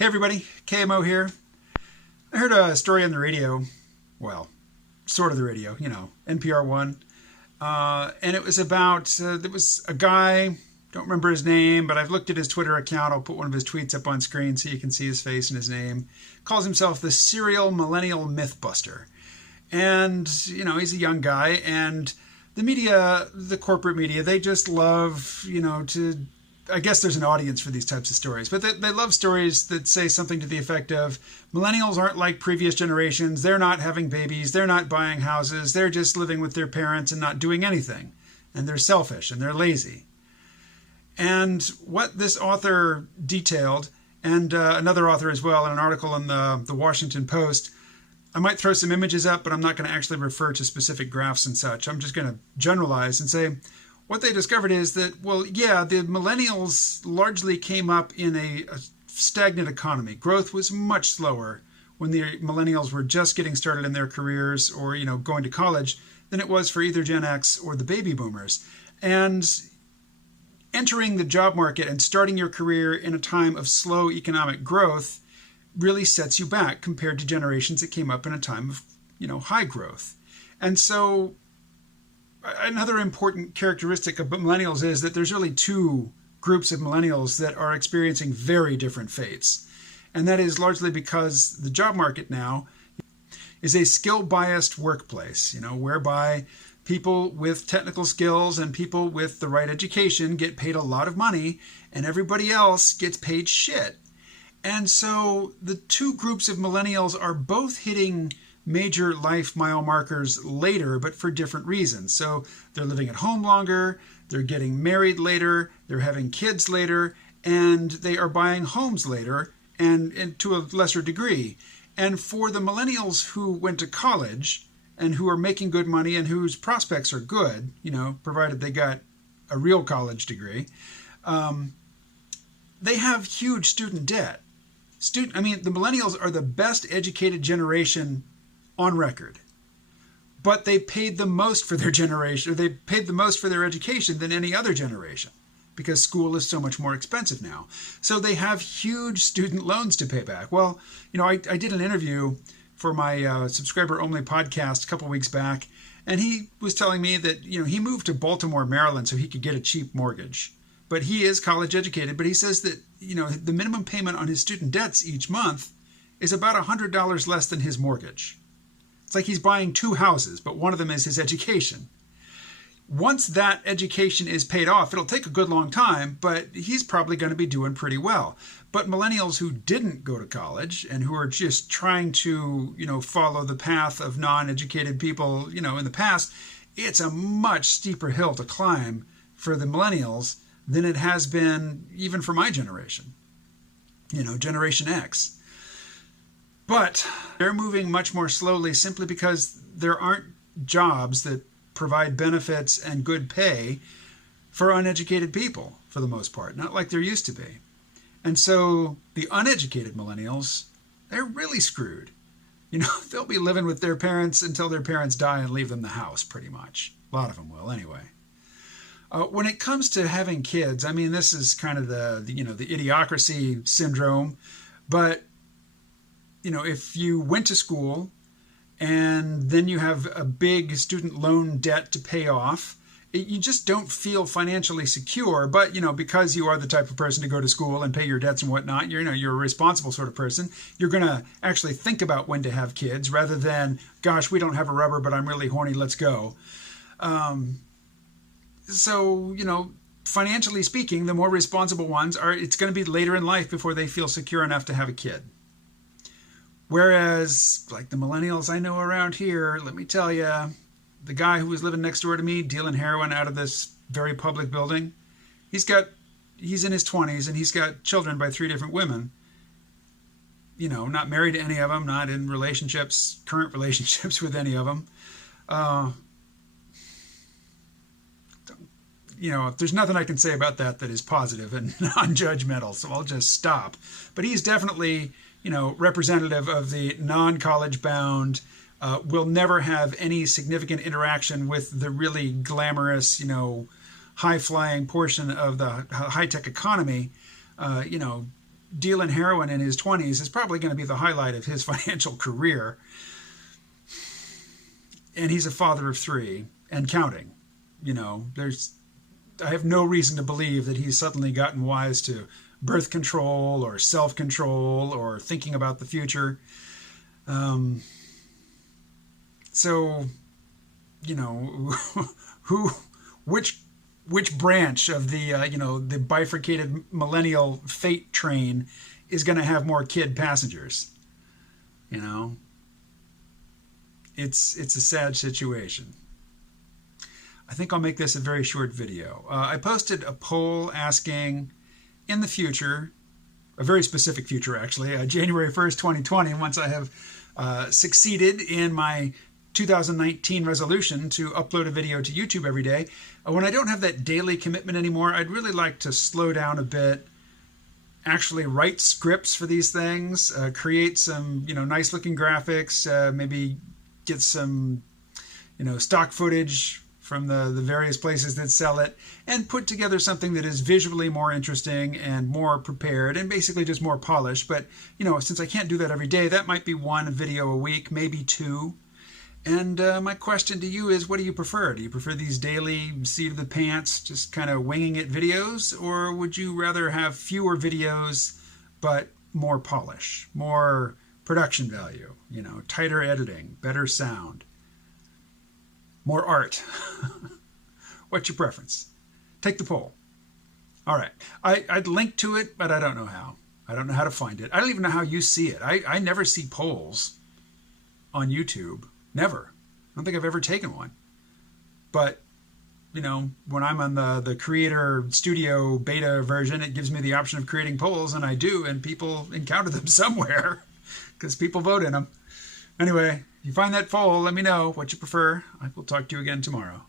Hey everybody, KMO here. I heard a story on the radio, well, sort of the radio, NPR one, and it was about, there was a guy, don't remember his name, but I've looked at his Twitter account. I'll put one of his tweets up on screen so you can see his face and his name. Calls himself the serial millennial mythbuster. And, he's a young guy, and the media, the corporate media, they just love, I guess there's an audience for these types of stories, but they love stories that say something to the effect of millennials aren't like previous generations. They're not having babies. They're not buying houses. They're just living with their parents and not doing anything. And they're selfish and they're lazy. And what this author detailed, and another author as well in an article in the Washington Post, I might throw some images up, but I'm not going to actually refer to specific graphs and such. I'm just going to generalize and say, what they discovered is that, the millennials largely came up in a stagnant economy. Growth was much slower when the millennials were just getting started in their careers or, going to college than it was for either Gen X or the baby boomers. And entering the job market and starting your career in a time of slow economic growth really sets you back compared to generations that came up in a time of, high growth. And so another important characteristic of millennials is that there's really two groups of millennials that are experiencing very different fates. And that is largely because the job market now is a skill-biased workplace, whereby people with technical skills and people with the right education get paid a lot of money and everybody else gets paid shit. And so the two groups of millennials are both hitting major life mile markers later, but for different reasons. So they're living at home longer, they're getting married later, they're having kids later, and they are buying homes later, and to a lesser degree. And for the millennials who went to college and who are making good money and whose prospects are good, provided they got a real college degree, they have huge student debt. The millennials are the best educated generation on record, but they paid the most for their generation, or they paid the most for their education than any other generation because school is so much more expensive now. So they have huge student loans to pay back. Well, I did an interview for my subscriber-only podcast a couple weeks back, and he was telling me that, he moved to Baltimore, Maryland so he could get a cheap mortgage. But he is college educated, but he says that, the minimum payment on his student debts each month is about $100 less than his mortgage. It's like he's buying two houses, but one of them is his education. Once that education is paid off, it'll take a good long time, but he's probably going to be doing pretty well. But millennials who didn't go to college and who are just trying to, follow the path of non-educated people, in the past, it's a much steeper hill to climb for the millennials than it has been even for my generation, Generation X. But they're moving much more slowly simply because there aren't jobs that provide benefits and good pay for uneducated people, for the most part, not like there used to be. And so the uneducated millennials, they're really screwed. They'll be living with their parents until their parents die and leave them the house, pretty much. A lot of them will, anyway. When it comes to having kids, this is kind of the idiocracy syndrome, but if you went to school and then you have a big student loan debt to pay off, you just don't feel financially secure. But, because you are the type of person to go to school and pay your debts and whatnot, you're a responsible sort of person. You're going to actually think about when to have kids rather than, gosh, we don't have a rubber, but I'm really horny, let's go. So, financially speaking, the more responsible ones it's going to be later in life before they feel secure enough to have a kid. Whereas, like the millennials I know around here, let me tell you, the guy who was living next door to me, dealing heroin out of this very public building, he's in his 20s and he's got children by 3 different women. Not married to any of them, not in current relationships with any of them. There's nothing I can say about that is positive and non-judgmental, so I'll just stop. But he's definitely, representative of the non-college bound, will never have any significant interaction with the really glamorous, high-flying portion of the high-tech economy, dealing heroin in his 20s is probably going to be the highlight of his financial career. And he's a father of 3 and counting. You know, I have no reason to believe that he's suddenly gotten wise to birth control or self-control or thinking about the future. So, you know, which branch of the, the bifurcated millennial fate train is going to have more kid passengers? You know, it's a sad situation. I think I'll make this a very short video. I posted a poll asking, in the future, a very specific future actually, January 1st, 2020, once I have succeeded in my 2019 resolution to upload a video to YouTube every day. When I don't have that daily commitment anymore, I'd really like to slow down a bit, actually write scripts for these things, create some, nice looking graphics, maybe get some, stock footage from the various places that sell it, and put together something that is visually more interesting and more prepared and basically just more polished. But, since I can't do that every day, that might be 1 video a week, maybe 2. And my question to you is, what do you prefer? Do you prefer these daily seat of the pants, just kind of winging it videos? Or would you rather have fewer videos, but more polish, more production value, tighter editing, better sound, more art? What's your preference? Take the poll. All right. I'd link to it, but I don't know how. I don't know how to find it. I don't even know how you see it. I never see polls on YouTube. Never. I don't think I've ever taken one. But, when I'm on the Creator Studio beta version, it gives me the option of creating polls, and I do, and people encounter them somewhere because people vote in them. Anyway, if you find that poll, let me know what you prefer. I will talk to you again tomorrow.